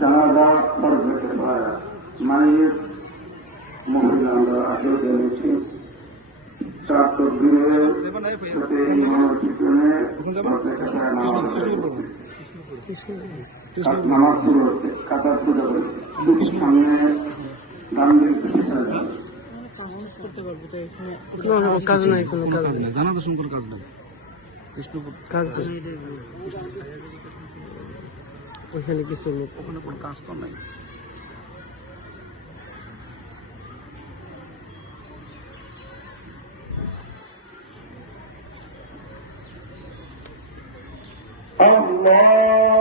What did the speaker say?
জানাজা পড়বে মায়ের মহিলারা আসলে জেনেছি চার তকবীরে নামাজ শুরু হচ্ছে কাতার পূজা করছে সামনে গান কাজ নাই, কোনো কাজ নাই, জানাজা সম্পর্কে কাজ নাই, কাজ ওইখানে কিছু লোক, ওখানে কোনো কাজ তো নাই। Allah